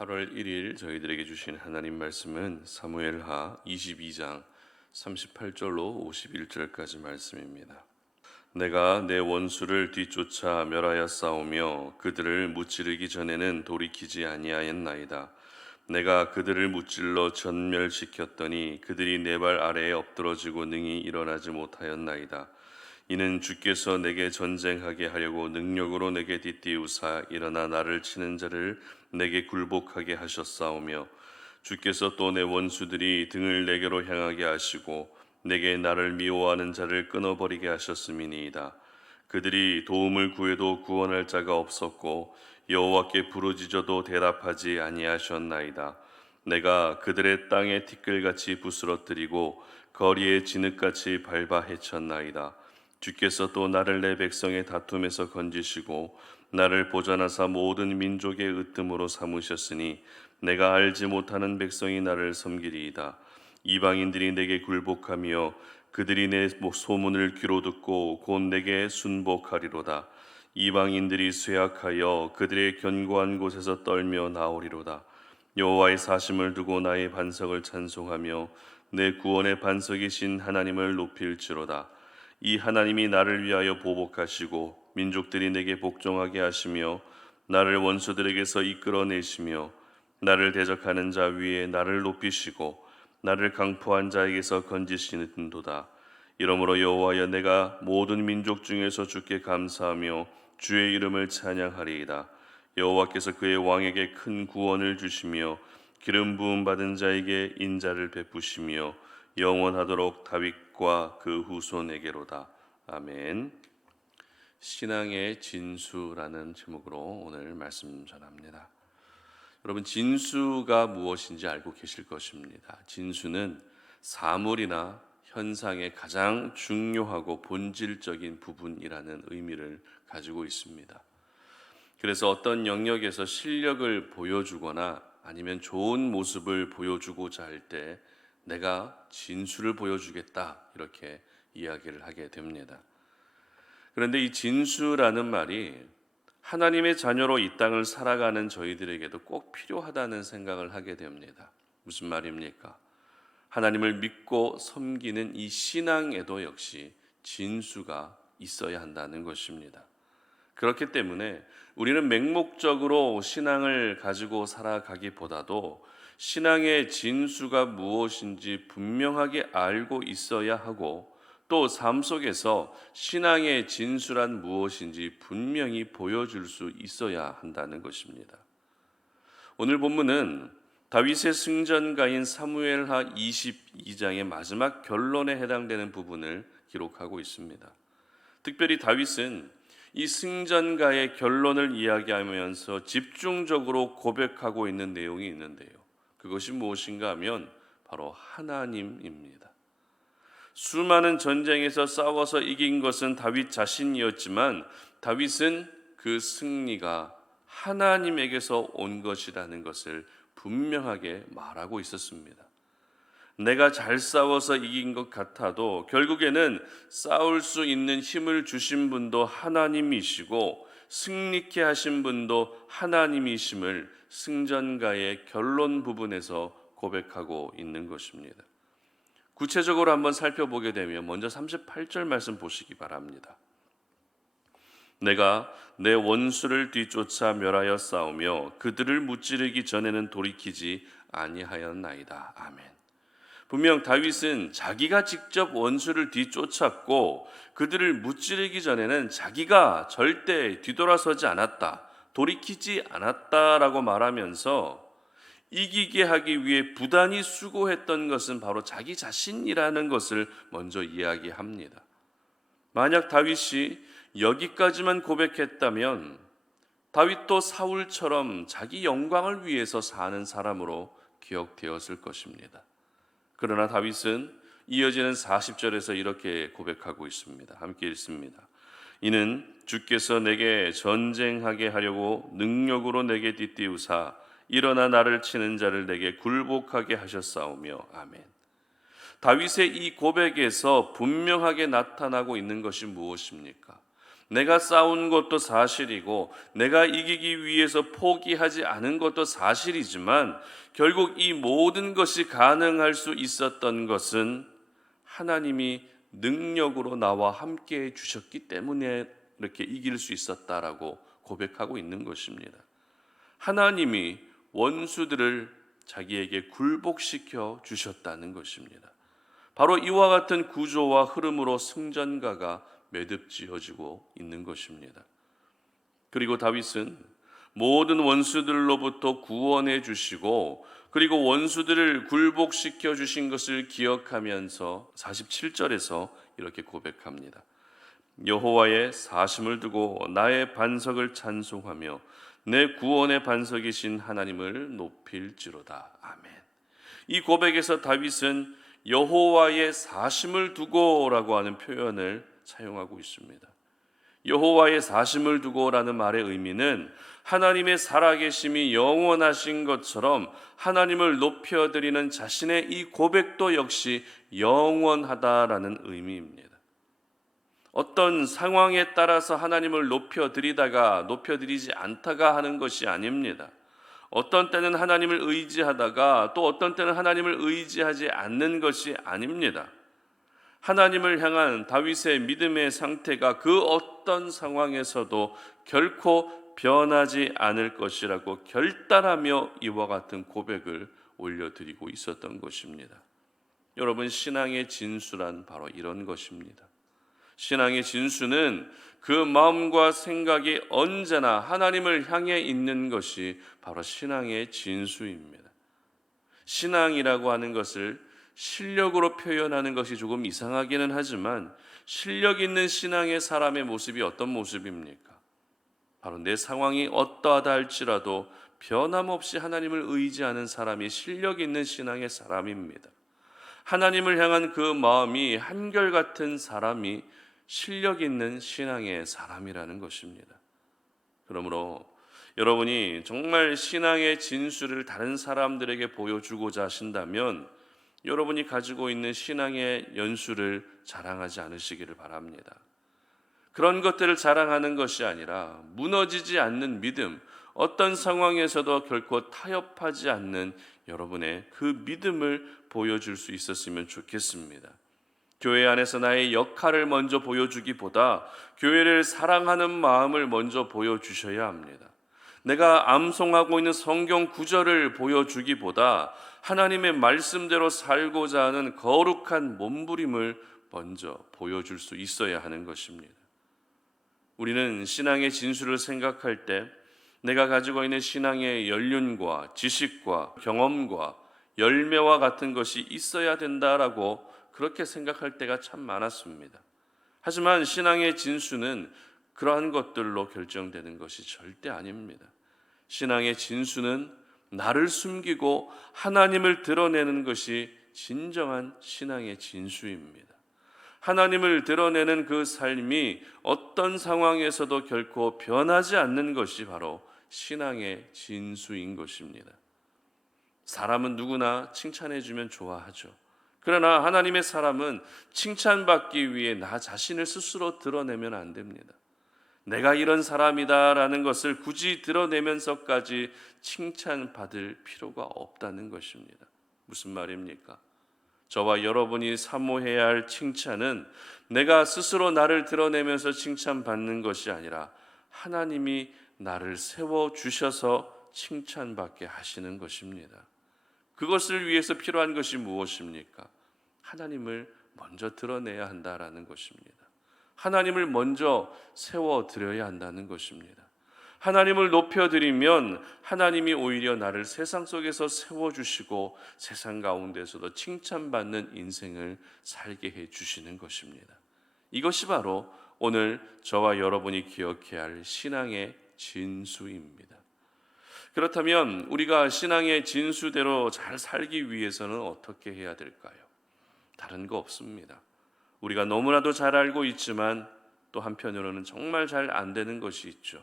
8월 1일 저희들에게 주신 하나님 말씀은 사무엘하 22장 38절로 51절까지 말씀입니다. 내가 내 원수를 뒤쫓아 멸하여 싸우며 그들을 무찌르기 전에는 돌이키지 아니하였나이다. 내가 그들을 무찔러 전멸시켰더니 그들이 내 발 아래에 엎드러지고 능히 일어나지 못하였나이다. 이는 주께서 내게 전쟁하게 하려고 능력으로 내게 뒷띠우사 일어나 나를 치는 자를 내게 굴복하게 하셨사오며 주께서 또 내 원수들이 등을 내게로 향하게 하시고 내게 나를 미워하는 자를 끊어버리게 하셨음이니이다. 그들이 도움을 구해도 구원할 자가 없었고 여호와께 부르짖어도 대답하지 아니하셨나이다. 내가 그들의 땅에 티끌같이 부스러뜨리고 거리에 진흙같이 밟아 헤쳤나이다. 주께서 또 나를 내 백성의 다툼에서 건지시고 나를 보전하사 모든 민족의 으뜸으로 삼으셨으니 내가 알지 못하는 백성이 나를 섬기리이다. 이방인들이 내게 굴복하며 그들이 내 소문을 귀로 듣고 곧 내게 순복하리로다. 이방인들이 쇠약하여 그들의 견고한 곳에서 떨며 나오리로다. 여호와의 사심을 두고 나의 반석을 찬송하며 내 구원의 반석이신 하나님을 높일지로다. 이 하나님이 나를 위하여 보복하시고 민족들이 내게 복종하게 하시며 나를 원수들에게서 이끌어내시며 나를 대적하는 자 위에 나를 높이시고 나를 강포한 자에게서 건지시는도다. 이러므로 여호와여 내가 모든 민족 중에서 주께 감사하며 주의 이름을 찬양하리이다. 여호와께서 그의 왕에게 큰 구원을 주시며 기름 부음 받은 자에게 인자를 베푸시며 영원하도록 다윗과 그 후손에게로다. 아멘. 신앙의 진수라는 제목으로 오늘 말씀 전합니다. 여러분, 진수가 무엇인지 알고 계실 것입니다. 진수는 사물이나 현상의 가장 중요하고 본질적인 부분이라는 의미를 가지고 있습니다. 그래서 어떤 영역에서 실력을 보여주거나 아니면 좋은 모습을 보여주고자 할 때 내가 진수를 보여주겠다 이렇게 이야기를 하게 됩니다. 그런데 이 진수라는 말이 하나님의 자녀로 이 땅을 살아가는 저희들에게도 꼭 필요하다는 생각을 하게 됩니다. 무슨 말입니까? 하나님을 믿고 섬기는 이 신앙에도 역시 진수가 있어야 한다는 것입니다. 그렇기 때문에 우리는 맹목적으로 신앙을 가지고 살아가기보다도 신앙의 진수가 무엇인지 분명하게 알고 있어야 하고 또 삶 속에서 신앙의 진수란 무엇인지 분명히 보여줄 수 있어야 한다는 것입니다. 오늘 본문은 다윗의 승전가인 사무엘하 22장의 마지막 결론에 해당되는 부분을 기록하고 있습니다. 특별히 다윗은 이 승전가의 결론을 이야기하면서 집중적으로 고백하고 있는 내용이 있는데요. 그것이 무엇인가 하면 바로 하나님입니다. 수많은 전쟁에서 싸워서 이긴 것은 다윗 자신이었지만 다윗은 그 승리가 하나님에게서 온 것이라는 것을 분명하게 말하고 있었습니다. 내가 잘 싸워서 이긴 것 같아도 결국에는 싸울 수 있는 힘을 주신 분도 하나님이시고 승리케 하신 분도 하나님이심을 승전가의 결론 부분에서 고백하고 있는 것입니다. 구체적으로 한번 살펴보게 되면 먼저 38절 말씀 보시기 바랍니다. 내가 내 원수를 뒤쫓아 멸하여 싸우며 그들을 무찌르기 전에는 돌이키지 아니하였나이다. 아멘. 분명 다윗은 자기가 직접 원수를 뒤쫓았고 그들을 무찌르기 전에는 자기가 절대 뒤돌아서지 않았다, 돌이키지 않았다라고 말하면서 이기게 하기 위해 부단히 수고했던 것은 바로 자기 자신이라는 것을 먼저 이야기합니다. 만약 다윗이 여기까지만 고백했다면 다윗도 사울처럼 자기 영광을 위해서 사는 사람으로 기억되었을 것입니다. 그러나 다윗은 이어지는 40절에서 이렇게 고백하고 있습니다. 함께 읽습니다. 이는 주께서 내게 전쟁하게 하려고 능력으로 내게 뒷띠우사 일어나 나를 치는 자를 내게 굴복하게 하셨사오며. 아멘. 다윗의 이 고백에서 분명하게 나타나고 있는 것이 무엇입니까? 내가 싸운 것도 사실이고 내가 이기기 위해서 포기하지 않은 것도 사실이지만 결국 이 모든 것이 가능할 수 있었던 것은 하나님이 능력으로 나와 함께 해 주셨기 때문에 이렇게 이길 수 있었다라고 고백하고 있는 것입니다. 하나님이 원수들을 자기에게 굴복시켜 주셨다는 것입니다. 바로 이와 같은 구조와 흐름으로 승전가가 매듭지어지고 있는 것입니다. 그리고 다윗은 모든 원수들로부터 구원해 주시고 그리고 원수들을 굴복시켜 주신 것을 기억하면서 47절에서 이렇게 고백합니다. 여호와의 사심을 두고 나의 반석을 찬송하며 내 구원의 반석이신 하나님을 높일지로다. 아멘. 이 고백에서 다윗은 여호와의 사심을 두고라고 하는 표현을 사용하고 있습니다. 여호와의 사심을 두고라는 말의 의미는 하나님의 살아계심이 영원하신 것처럼 하나님을 높여드리는 자신의 이 고백도 역시 영원하다라는 의미입니다. 어떤 상황에 따라서 하나님을 높여드리다가 높여드리지 않다가 하는 것이 아닙니다. 어떤 때는 하나님을 의지하다가 또 어떤 때는 하나님을 의지하지 않는 것이 아닙니다. 하나님을 향한 다윗의 믿음의 상태가 그 어떤 상황에서도 결코 변하지 않을 것이라고 결단하며 이와 같은 고백을 올려드리고 있었던 것입니다. 여러분, 신앙의 진수란 바로 이런 것입니다. 신앙의 진수는 그 마음과 생각이 언제나 하나님을 향해 있는 것이 바로 신앙의 진수입니다. 신앙이라고 하는 것을 실력으로 표현하는 것이 조금 이상하기는 하지만 실력 있는 신앙의 사람의 모습이 어떤 모습입니까? 바로 내 상황이 어떠하다 할지라도 변함없이 하나님을 의지하는 사람이 실력 있는 신앙의 사람입니다. 하나님을 향한 그 마음이 한결같은 사람이 실력 있는 신앙의 사람이라는 것입니다. 그러므로 여러분이 정말 신앙의 진수를 다른 사람들에게 보여주고자 하신다면 여러분이 가지고 있는 신앙의 연수를 자랑하지 않으시기를 바랍니다. 그런 것들을 자랑하는 것이 아니라 무너지지 않는 믿음, 어떤 상황에서도 결코 타협하지 않는 여러분의 그 믿음을 보여줄 수 있었으면 좋겠습니다. 교회 안에서 나의 역할을 먼저 보여주기보다 교회를 사랑하는 마음을 먼저 보여주셔야 합니다. 내가 암송하고 있는 성경 구절을 보여주기보다 하나님의 말씀대로 살고자 하는 거룩한 몸부림을 먼저 보여줄 수 있어야 하는 것입니다. 우리는 신앙의 진수를 생각할 때 내가 가지고 있는 신앙의 연륜과 지식과 경험과 열매와 같은 것이 있어야 된다라고 그렇게 생각할 때가 참 많았습니다. 하지만 신앙의 진수는 그러한 것들로 결정되는 것이 절대 아닙니다. 신앙의 진수는 나를 숨기고 하나님을 드러내는 것이 진정한 신앙의 진수입니다. 하나님을 드러내는 그 삶이 어떤 상황에서도 결코 변하지 않는 것이 바로 신앙의 진수인 것입니다. 사람은 누구나 칭찬해주면 좋아하죠. 그러나 하나님의 사람은 칭찬받기 위해 나 자신을 스스로 드러내면 안 됩니다. 내가 이런 사람이다라는 것을 굳이 드러내면서까지 칭찬받을 필요가 없다는 것입니다. 무슨 말입니까? 저와 여러분이 사모해야 할 칭찬은 내가 스스로 나를 드러내면서 칭찬받는 것이 아니라 하나님이 나를 세워주셔서 칭찬받게 하시는 것입니다. 그것을 위해서 필요한 것이 무엇입니까? 하나님을 먼저 드러내야 한다라는 것입니다. 하나님을 먼저 세워드려야 한다는 것입니다. 하나님을 높여드리면 하나님이 오히려 나를 세상 속에서 세워주시고 세상 가운데서도 칭찬받는 인생을 살게 해주시는 것입니다. 이것이 바로 오늘 저와 여러분이 기억해야 할 신앙의 진수입니다. 그렇다면 우리가 신앙의 진수대로 잘 살기 위해서는 어떻게 해야 될까요? 다른 거 없습니다. 우리가 너무나도 잘 알고 있지만 또 한편으로는 정말 잘 안 되는 것이 있죠.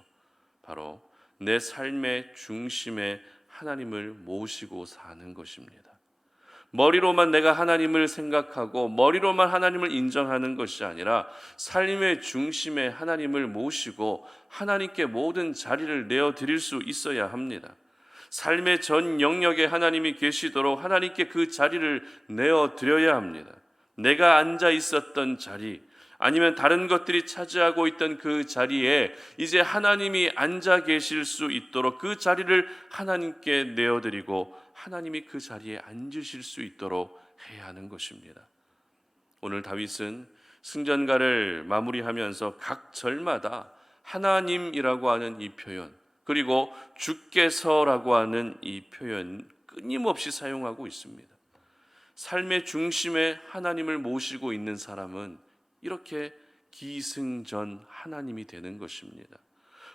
바로 내 삶의 중심에 하나님을 모시고 사는 것입니다. 머리로만 내가 하나님을 생각하고 머리로만 하나님을 인정하는 것이 아니라 삶의 중심에 하나님을 모시고 하나님께 모든 자리를 내어드릴 수 있어야 합니다. 삶의 전 영역에 하나님이 계시도록 하나님께 그 자리를 내어드려야 합니다. 내가 앉아 있었던 자리, 아니면 다른 것들이 차지하고 있던 그 자리에 이제 하나님이 앉아 계실 수 있도록 그 자리를 하나님께 내어드리고 하나님이 그 자리에 앉으실 수 있도록 해야 하는 것입니다. 오늘 다윗은 승전가를 마무리하면서 각 절마다 하나님이라고 하는 이 표현, 그리고 주께서라고 하는 이 표현 끊임없이 사용하고 있습니다. 삶의 중심에 하나님을 모시고 있는 사람은 이렇게 기승전 하나님이 되는 것입니다.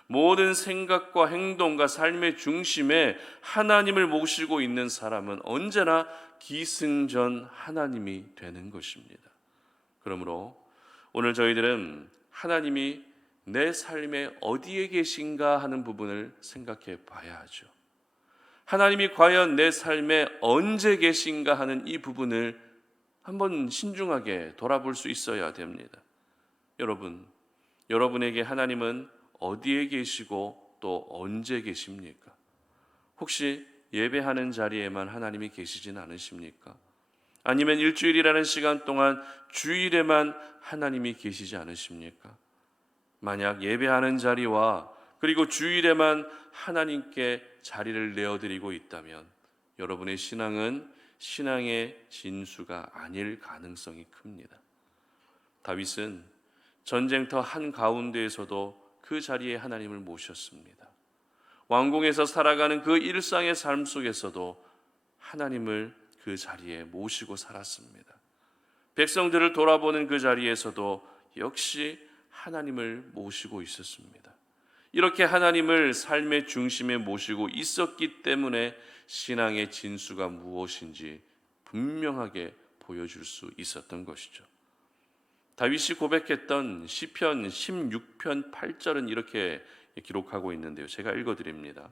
모든 생각과 행동과 삶의 중심에 하나님을 모시고 있는 사람은 언제나 기승전 하나님이 되는 것입니다. 그러므로 오늘 저희들은 하나님이 내 삶에 어디에 계신가 하는 부분을 생각해 봐야 하죠. 하나님이 과연 내 삶에 언제 계신가 하는 이 부분을 한번 신중하게 돌아볼 수 있어야 됩니다. 여러분에게 하나님은 어디에 계시고 또 언제 계십니까? 혹시 예배하는 자리에만 하나님이 계시진 않으십니까? 아니면 일주일이라는 시간 동안 주일에만 하나님이 계시지 않으십니까? 만약 예배하는 자리와 그리고 주일에만 하나님께 자리를 내어드리고 있다면 여러분의 신앙은 신앙의 진수가 아닐 가능성이 큽니다. 다윗은 전쟁터 한가운데에서도 그 자리에 하나님을 모셨습니다. 왕궁에서 살아가는 그 일상의 삶 속에서도 하나님을 그 자리에 모시고 살았습니다. 백성들을 돌아보는 그 자리에서도 역시 하나님을 모시고 있었습니다. 이렇게 하나님을 삶의 중심에 모시고 있었기 때문에 신앙의 진수가 무엇인지 분명하게 보여줄 수 있었던 것이죠. 다윗이 고백했던 시편 16편 8절은 이렇게 기록하고 있는데요. 제가 읽어드립니다.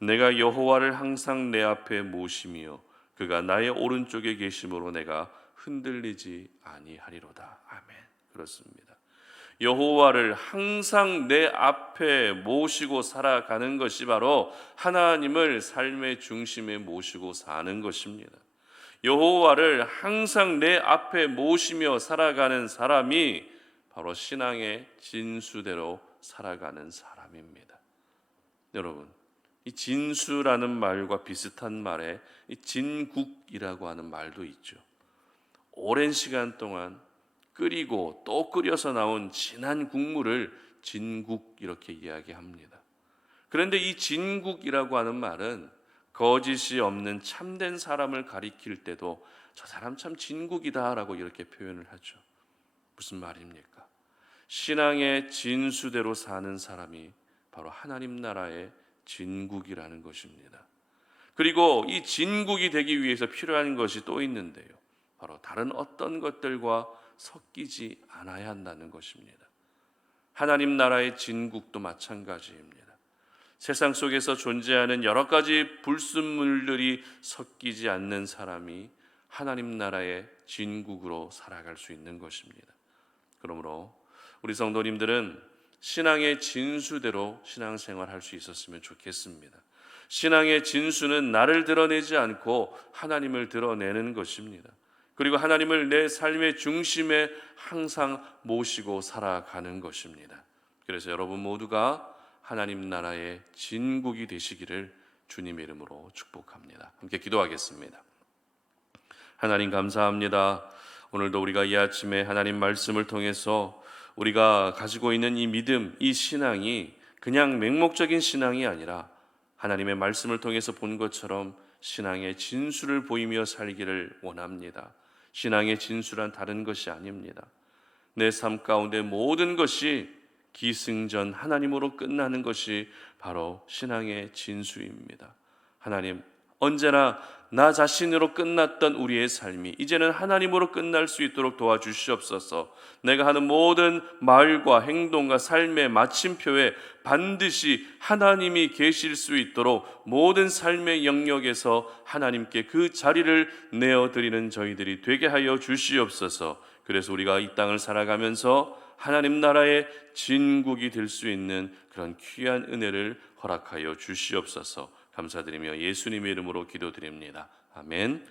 내가 여호와를 항상 내 앞에 모시며 그가 나의 오른쪽에 계심으로 내가 흔들리지 아니하리로다. 아멘. 그렇습니다. 여호와를 항상 내 앞에 모시고 살아가는 것이 바로 하나님을 삶의 중심에 모시고 사는 것입니다. 여호와를 항상 내 앞에 모시며 살아가는 사람이 바로 신앙의 진수대로 살아가는 사람입니다. 여러분, 이 진수라는 말과 비슷한 말에 이 진국이라고 하는 말도 있죠. 오랜 시간 동안 끓이고 또 끓여서 나온 진한 국물을 진국 이렇게 이야기합니다. 그런데 이 진국이라고 하는 말은 거짓이 없는 참된 사람을 가리킬 때도 저 사람 참 진국이다라고 이렇게 표현을 하죠. 무슨 말입니까? 신앙의 진수대로 사는 사람이 바로 하나님 나라의 진국이라는 것입니다. 그리고 이 진국이 되기 위해서 필요한 것이 또 있는데요. 바로 다른 어떤 것들과 섞이지 않아야 한다는 것입니다. 하나님 나라의 진국도 마찬가지입니다. 세상 속에서 존재하는 여러 가지 불순물들이 섞이지 않는 사람이 하나님 나라의 진국으로 살아갈 수 있는 것입니다. 그러므로 우리 성도님들은 신앙의 진수대로 신앙생활할 수 있었으면 좋겠습니다. 신앙의 진수는 나를 드러내지 않고 하나님을 드러내는 것입니다. 그리고 하나님을 내 삶의 중심에 항상 모시고 살아가는 것입니다. 그래서 여러분 모두가 하나님 나라의 진국이 되시기를 주님의 이름으로 축복합니다. 함께 기도하겠습니다. 하나님 감사합니다. 오늘도 우리가 이 아침에 하나님 말씀을 통해서 우리가 가지고 있는 이 믿음, 이 신앙이 그냥 맹목적인 신앙이 아니라 하나님의 말씀을 통해서 본 것처럼 신앙의 진수를 보이며 살기를 원합니다. 신앙의 진수란 다른 것이 아닙니다. 내 삶 가운데 모든 것이 기승전 하나님으로 끝나는 것이 바로 신앙의 진수입니다. 하나님, 언제나 나 자신으로 끝났던 우리의 삶이 이제는 하나님으로 끝날 수 있도록 도와주시옵소서. 내가 하는 모든 말과 행동과 삶의 마침표에 반드시 하나님이 계실 수 있도록 모든 삶의 영역에서 하나님께 그 자리를 내어드리는 저희들이 되게 하여 주시옵소서. 그래서 우리가 이 땅을 살아가면서 하나님 나라의 진국이 될 수 있는 그런 귀한 은혜를 허락하여 주시옵소서. 감사드리며 예수님의 이름으로 기도드립니다. 아멘.